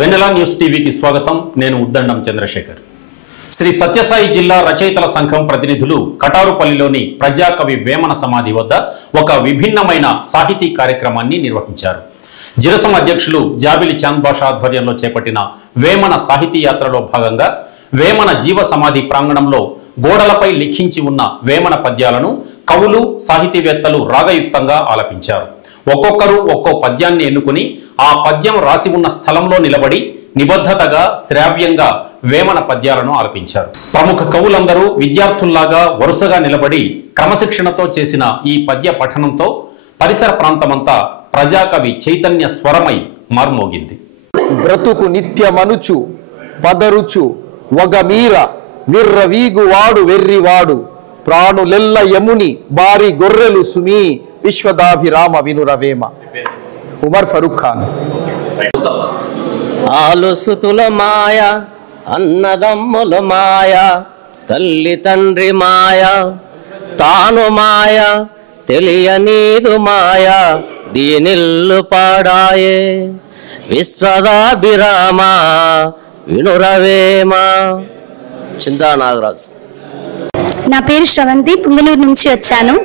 వెన్నెల news టీవీకి స్వాగతం. నేను ఉద్దండం చంద్రశేఖర్. శ్రీ సత్యసాయి జిల్లా రచయితల సంఘం ప్రతినిధులు కటారుపల్లిలోని ప్రజాకవి వేమన సమాధి వద్ద ఒక విభిన్నమైన సాహితీ కార్యక్రమాన్ని నిర్వహించారు. జిరసం అధ్యక్షులు జాబిలి చాంద్ బాషా ఆధ్వర్యంలో చేపట్టిన వేమన సాహితీ యాత్రలో భాగంగా వేమన జీవ సమాధి ప్రాంగణంలో గోడలపై లిఖించి ఉన్న వేమన పద్యాలను కవులు, సాహితీవేత్తలు రాగయుక్తంగా ఆలపించారు. ఒక్కొక్కరు ఒక్కో పద్యాన్ని ఎన్నుకుని ఆ పద్యం రాసి ఉన్న స్థలంలో నిలబడి నిబద్ధతగా శ్రావ్యంగా వేమన పద్యాలను ఆలపించారు. ప్రముఖ కవులందరూ విద్యార్థుల్లాగా వరుసగా నిలబడి క్రమశిక్షణతో చేసిన ఈ పద్య పఠనంతో పరిసర ప్రాంతమంతా ప్రజాకవి చైతన్య స్వరమై మార్మోగింది. బ్రతుకు నిత్యమనుచు పదరుచు వగమీర విర్రవీగువాడు వెర్రివాడు ప్రాణులెల్ల యముని బారి గొర్రెలు సుమీ విశ్వదాభిరామ వినురవేమ. ఉమర్ ఫరూక్ ఖాన్. ఆలుసుతుల మాయ, అన్నదమ్ముల మాయ, తల్లి తండ్రి మాయ, తాను మాయ, తెలియనీదు మాయ, దీనిల్లు పాడాయే విశ్వదాభిరామ వినురవేమ. చింతా నాగరాజు. నా పేరు శ్రవంతి, పుంగనూరు నుంచి వచ్చాను.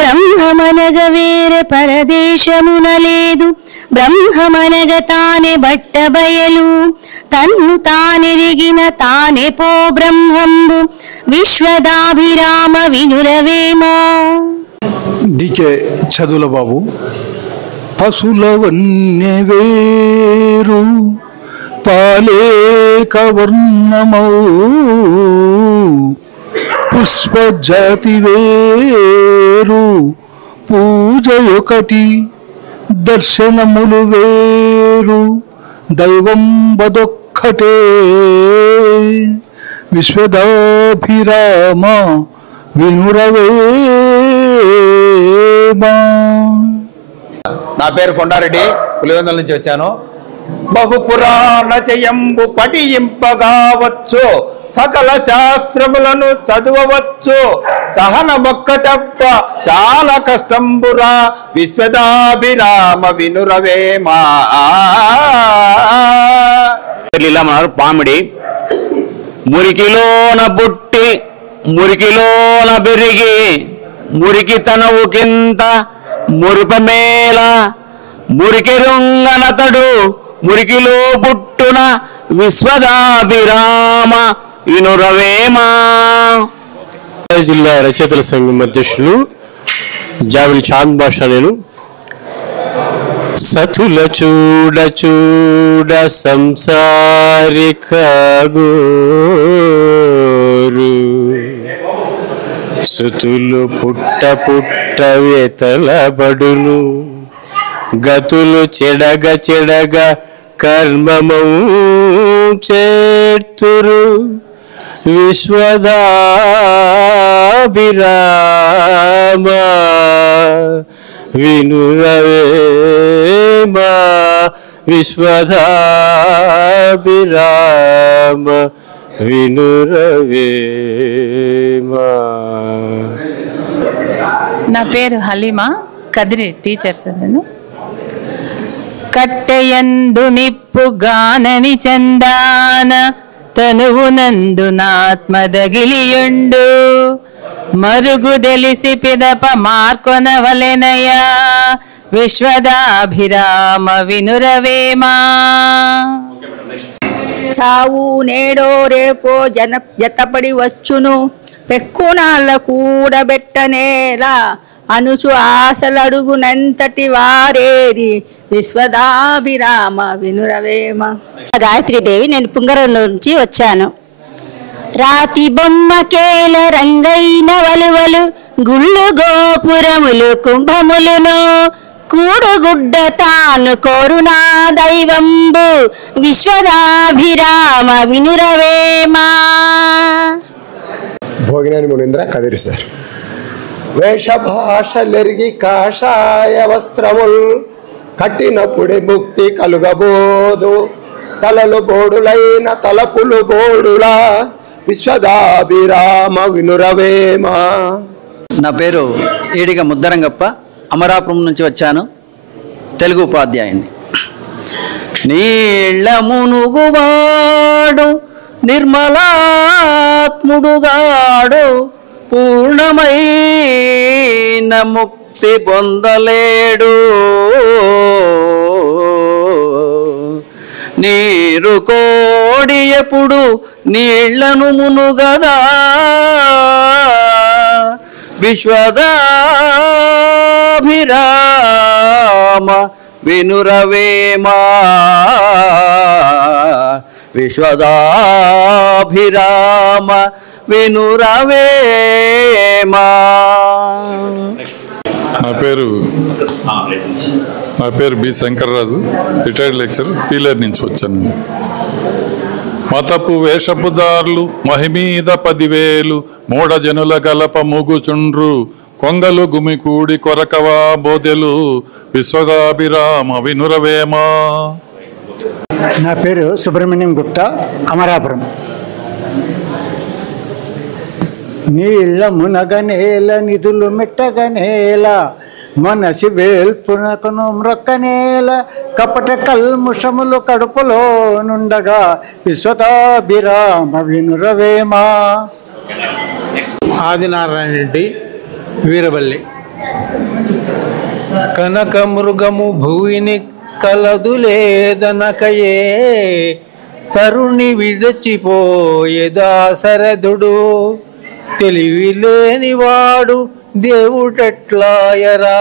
బ్రహ్మమనగ వేరే పరదేశమున లేదు, బ్రహ్మమనగ తానే బట్ట బయలు, తన్ను తానెరిగిన తానే పో బ్రహ్మంబు విశ్వదాభిరామ వినురవేమ. డికే చదువుల బాబు. పశుల వన్య వేరు పాలేక వర్ణమౌ, పుష్పజాతి వేరు పూజయొకటి, దర్శనములు వేరు దైవం బదొక్కటే విశ్వదాభిరామ వినురవేమ. నా పేరు కొండారెడ్డి, పులివెందుల నుంచి వచ్చాను. బహుపురాణ చయంబు పఠింపగావచ్చు, సకల శాస్త్రములను చదువవచ్చు, సహనమొక్కటప్ప చాలా కష్టంబురా విశ్వదాభిరామ వినురవేమ. పామిడి. మురికిలోన బుట్టి మురికిలోన బెరిగి, మురికి తనవు కింత మురిపమేళ, మురికి రుంగనతడు మురికిలో పుట్టున విశ్వదాభిరామ వినురవేమ. జిల్లా రచయితల సంఘం అధ్యక్షులు జాబిలి చాంద్ బాషా. నేను సతుల చూడ చూడ సంసారిక గోరు, సుతులు పుట్ట పుట్ట వేతలబడును, గతులు చెడగ చెడగ కర్మము చేర్తురు విశ్వదాభిరామ వినురవేమ. విశ్వదాభిరామ వినురవేమ. నా పేరు హలీమా, కదిరి టీచర్ సార్. నేను కట్టెయందు నిప్పు గానని చందాన, తనువునందు నాత్మదగిలియుండు, మరుగు తెలిసి పిదప మార్కొనవలెనయా విశ్వదాభిరామ వినురవేమ. చావు నేడో రేపో జతపడి వచ్చును, పెక్కునాళ్ళ కూడబెట్టనేలా అనుచు ఆశలడుగునంతటి వారేరి విశ్వదాభిరామ వినురవేమ. గాయత్రీదేవి, నేను పుంగనూరు నుంచి వచ్చాను. రాతి బొమ్మకేల రంగైన వలువలు, గుళ్ళు గోపురములు కుంభములును, కూడుగుడ్డ తాను కోరునా దైవంబు విశ్వదాభిరామ వినురవేమ. భోగినేని మునీంద్ర, కదిరి సార్. వేషభాషలెరిగి కాషాయ వస్త్రముల్ కట్టినప్పుడే ముక్తి కలుగబోదు, తలలు బోడులైన తలపులు బోడులా విశ్వదాభిరామ వినురవేమ. నా పేరు ఏడిగ ముద్దరంగప్ప, అమరాపురం నుంచి వచ్చాను. తెలుగు ఉపాధ్యాయుని. నీళ్ళ మునుగువాడు నిర్మలాత్ముడుగాడు పూర్ణమైన ముక్తి పొందలేడు. నీరు కోడి ఎప్పుడు నీళ్లను మునుగదా విశ్వదాభిరామ వినురవేమా విశ్వదాభిరామ వినురవేమా. నా పేరు B Shankarraju, retired lecturer, Pileru నుంచి వచ్చాను. మతపు వేషపుదారులు మహిమీద 10,000 మూఢ జనుల గలప మూగుచుండ్రు కొంగలు గుమికూడి కొరకవా బోదెలు విశ్వదాభిరామ వినురవేమా. నా పేరు సుబ్రహ్మణ్యం గుప్తా, అమరాపురం. నీళ్ళ మునగనేల నిధులు మెట్టగనేల మనసి వేల్పునకును మ్రొక్కనేల కపట కల్ముషములు కడుపులో నుండగా విశ్వదాభిరామ వినురవేమా. ఆదినారాయణ రెడ్డి, వీరబల్లి. కనక మృగము భూమిని కలదులేదనకయే తరుణి విడచిపోయేదా శరదుడు తెలివి లేనివాడు దేవుడెట్లాయరా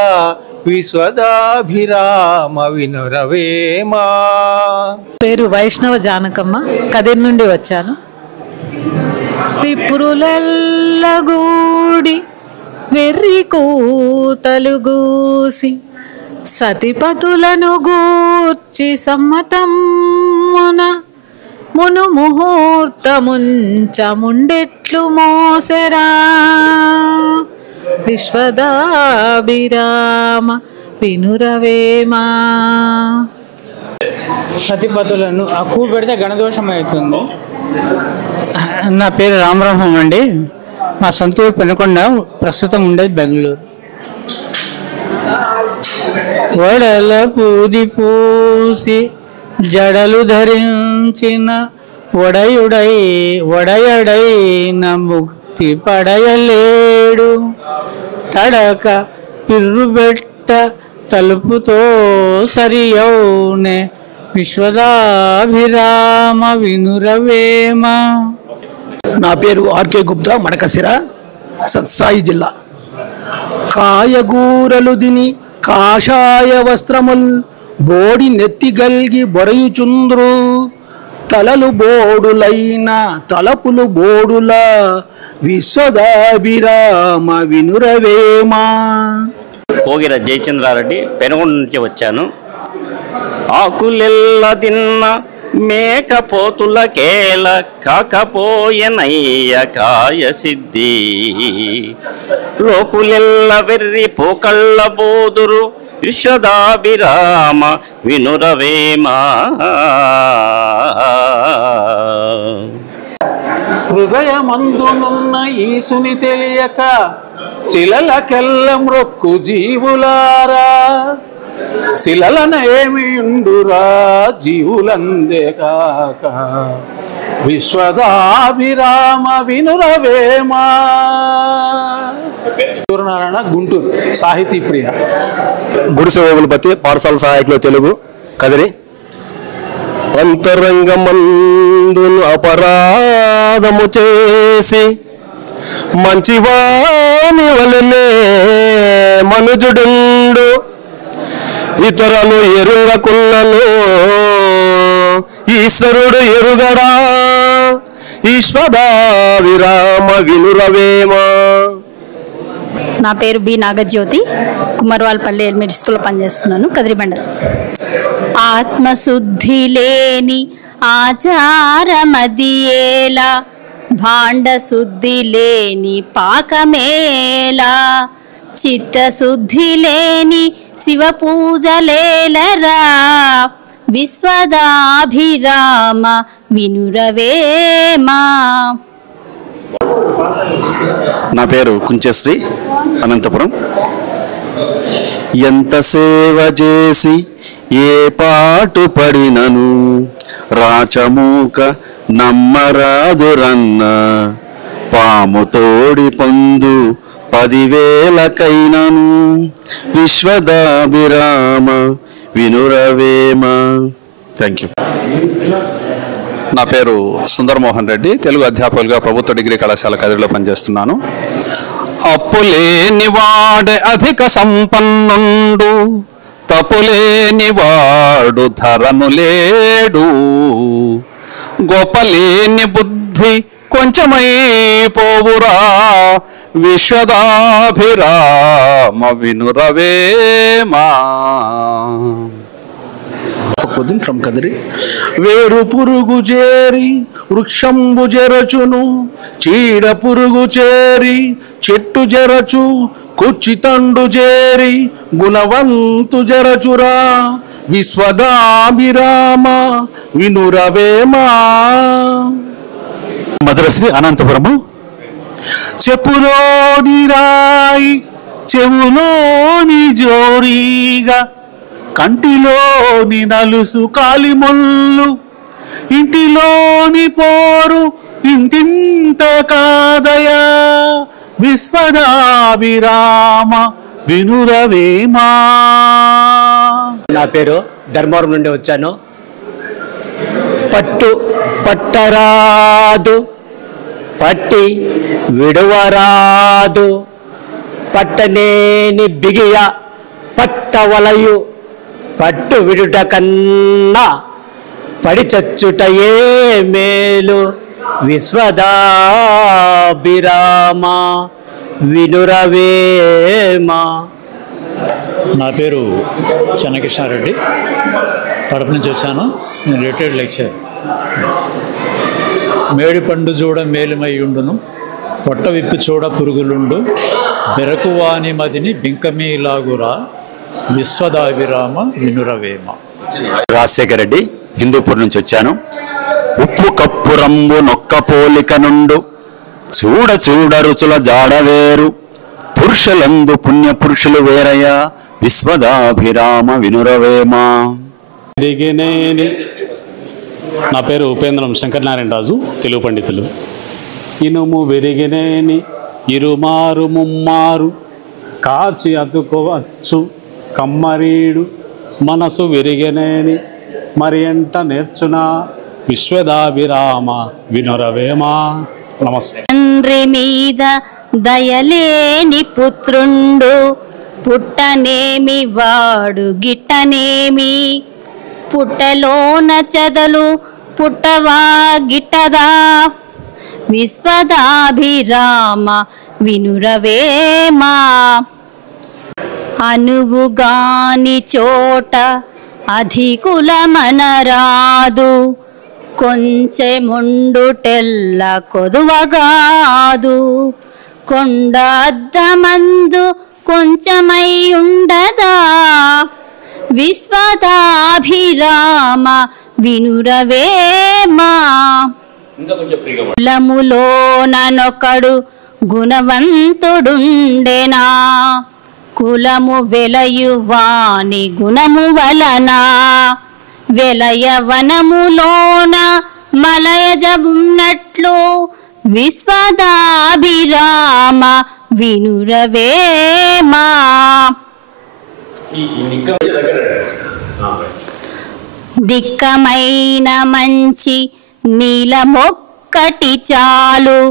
విశ్వదాభిరామ వినురవేమా. పేరు వైష్ణవ జానకమ్మ, కదిరి నుండి వచ్చాను. విప్రులెల్లగూడి వెర్రి కూతలుగూసి సతిపతులను గూర్చి సమ్మతమున మును ముహూర్తముంచముండెట్లు మోసెరా విశ్వదాభిరామ వినురవేమా. సతిపతులను అక్కు పెడితే గణదోషం అవుతుంది. నా పేరు రామబ్రహ్మం అండి. మా సొంత ఊరు పెనుకొండ, ప్రస్తుతం ఉండేది బెంగళూరు. వడల పూది పూసి జడలు ధరించిన వడయడైన ముక్తి పడయలేడు తడక పిర్రుబెట్ట తలుపుతో సరియౌనే విశ్వదాభిరామ వినురవేమా. నా పేరు ఆర్కే గుప్తా, మడకసిర, సత్సాయి జిల్లా. కాయగూరలు దిని కాషాయ వస్త్రముల్ బోడి నెత్తిగల్గి బొరయుచుంద్రు తలలు బోడులైన తలపులు బోడుల విశ్వదాభిరామ వినురవేమా. కోగిర జయచంద్రారెడ్డి, పెనుగొండ నుంచి వచ్చాను. ఆకులెల్ల తిన్న మేకపోతులకేల కాకపోయనయ్య కాయ సిద్ధి లోకులెల్ల వెర్రి పోకళ్ళ బోదురు విశ్వదాభిరామ వినురవేమా. హృదయమందునున్న ఈసుని తెలియక శిలలకెల్ల మ్రొక్కు జీవులారా శిలలన ఏమి ఉండురా జీవులందే కాక విశ్వదాభిరామ వినురవేమా. సూర్యనారాయణ, గుంటూరు, సాహితీ ప్రియ. గుడిసె ఓబులపతి, పాఠశాల సహాయకులు, తెలుగు, కదిరి. అంతరంగమందును అపరాధము చేసి మంచివాని వలనే మనుజుడుండు ఇతరులు ఎరుగకున్నను ఈశ్వరుడు ఎరుగడా ఈశ్వరావిరామ వినురవేమా. నా పేరు బి నాగజ్యోతి, కుమార్వాల్పల్లి ఎలిమెంటరీ స్కూల్లో పనిచేస్తున్నాను, కదిరిబండ. ఆత్మశుద్ధి లేని ఆచారమదియేలా భాండ శుద్ధి లేని పాకమేలా చిత్తశుద్ధి లేని శివ పూజలేలరా విశ్వదాభిరామ వినురవేమా. నా పేరు కుంచశ్రీ, అనంతపురం. ఎంత సేవ చేసి ఏ పాటు పడినను రాచమూక నమ్మరాదు రన్న పాము తోడి పొందు 10,000కైనను విశ్వదాభిరామ వినురవేమ. Thank you. నా పేరు సుందరమోహన్ రెడ్డి, తెలుగు అధ్యాపకులుగా ప్రభుత్వ డిగ్రీ కళాశాల కదిరిలో పనిచేస్తున్నాను. అప్పులేని వాడే అధిక సంపన్నుండు, తప్పులేని వాడు ధరను లేడు, గొప్పలేని బుద్ధి కొంచెమైపోవురా విశ్వదాభిరామ వినురవేమా. ఫ్రమ్ కదిరి. వేరు పురుగు చేరి వృక్షంబు జరచును, చీడ పురుగు చేరి చెట్టు జరచు, కుచ్చితండు చేరి గుణవంతు జరచురా విశ్వదాభిరామ వినురవేమా. మధురశ్రీ అనంతపురము. చెప్పులోని రాయి చెవులోని జోరీగా, కంటిలోని నలుసు కాలిమొల్లు, ఇంటిలోని పోరు ఇంతింత కాదయా విశ్వదాభిరామ వినురవేమా. నా పేరు ధర్మవరం నుండి వచ్చాను. పట్టు పట్టరాదు, పట్టి విడువరాదు, పట్టనేని బిగియ పట్టవలయు, పట్టు విడుట కన్నా పడి చచ్చుటయే మేలు విశ్వదాభిరామ వినురవేమ. నా పేరు చెన్నకృష్ణారెడ్డి, కడప నుంచి వచ్చాను. నేను రిటైర్డ్ లెక్చర్. మేడిపండు చూడ మేలుమయ్యుండును, పొట్ట విప్పి చూడ పురుగులుండు, బెరకువాని మదిని బింకమీలాగురా విశ్వదాభిరామ వినురవేమ. రాజశేఖర రెడ్డి, హిందూపూర్ నుంచి వచ్చాను. ఉప్పు కప్పు రంబు నొక్క పోలిక నుండు, చూడ చూడ రుచుల జాడవేరు, పురుషులందు పుణ్య పురుషులు వేరయ్య విశ్వదాభిరామ వినురవేమ. నా పేరు ఉపేంద్రం శంకరనారాయణ రాజు, తెలుగు పండితులు. ఇనుము విరిగినేని ఇరుమారు ముమ్మారు, కాచి అతుకోవచ్చు కమ్మరీడు, మనసు విరిగినేని మరి ఎంట నేర్చునా విశ్వదాభిరామ వినురవేమ. నమస్తే. తండ్రి మీద దయలేని పుత్రుండు, పుట్టనేమి వాడు గిట్టనేమి, పుట్టలోన చెదలు పుట్టవా గిట్టదా విశ్వదాభిరామ వినురవేమా. అనువుగాని చోట అధికులమనరాదు, కొంచెముండుటెల్ల కొదువగాదు, కొండ అద్దమందు కొంచెమై ఉండదా విశ్వదాభిరామ వినురవేమా. కులములోనొకడు గుణవంతుడుండెనా, కులము వెలయువాని గుణము వలన, వెలయవనములోన మలయజమున్నట్లు విశ్వదాభిరామ వినురవేమా. దిక్కమైన మంచి నీలమొక్కటి చాలు,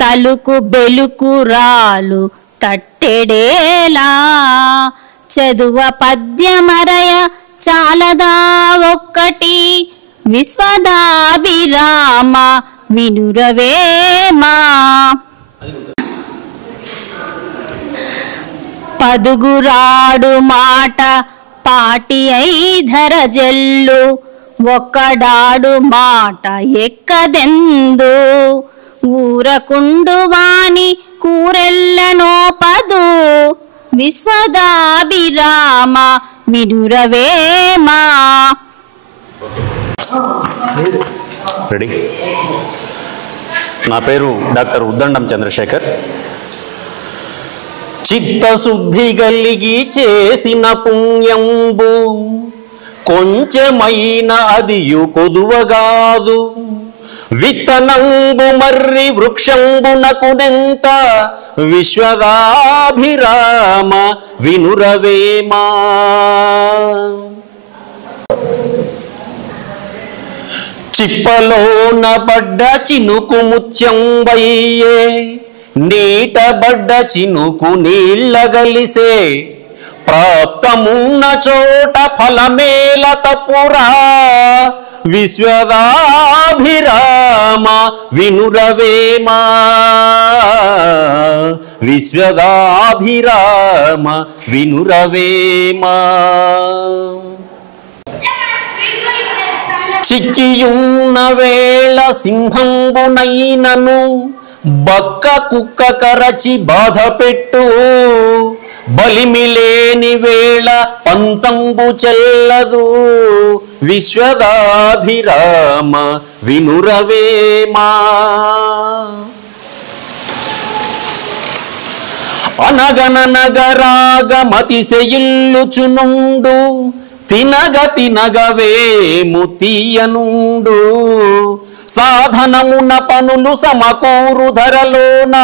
తలుకు బెలుకు రాలు తట్టెడేలా, చదువ పద్యమరయ చాలదా ఒక్కటి విశ్వదాభిరామ వినురవేమా. పదుగురాడు మాట పాటి ఐధర జల్లు, ఒక్కడాడు మాట ఎక్కదెందు, ఊరకుండు వాని కూరెల్లనోపదు విశ్వదాభిరామ వినురవేమా. రెడీ. నా పేరు డాక్టర్ ఉద్దండం చంద్రశేఖర్. చిత్తశుద్ధి కలిగి చేసిన పుణ్యంబు కొంచెమైన అదియు కొదువగాదు. విత్తనంబు మర్రి వృక్షంబునకునెంత విశ్వదాభిరామ వినురవేమా. చిప్పలోన పడ్డ చినుకు ముత్యంబయ్యే, నీటబడ్డ చినుకు నీళ్ళగలిసే. ప్రాప్తమున్న చోట ఫలమేల తప్పురా, విశ్వదాభిరామ వినురవేమా. విశ్వదాభిరామ వినురవేమా. చిక్కియున్న వేళ సింహంబునైనను బక్క కుక్క కరచి బాధ పెట్టు. బలిమిలేని వేళ పంతంబు చెల్లదు, విశ్వదాభిరామ వినురవేమా. అనగననగరాగమతిశయిల్లుచునుండు, తినగ తినగవేము తీయనుండు. సాధనమున పనులు సమకూరు ధరలోన,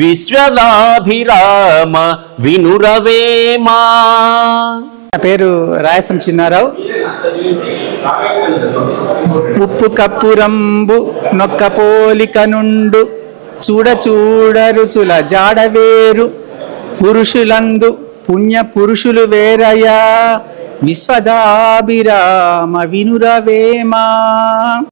విశ్వదాభిరామ వినురవేమా. నా పేరు రాయసం చిన్నారావు. ఉప్పు కప్పురంబు నొక్క పోలిక నుండు, చూడ చూడ రుచుల జాడవేరు. పురుషులందు పుణ్య పురుషులు వేరయా, విశ్వదాభిరామ వినురవేమా.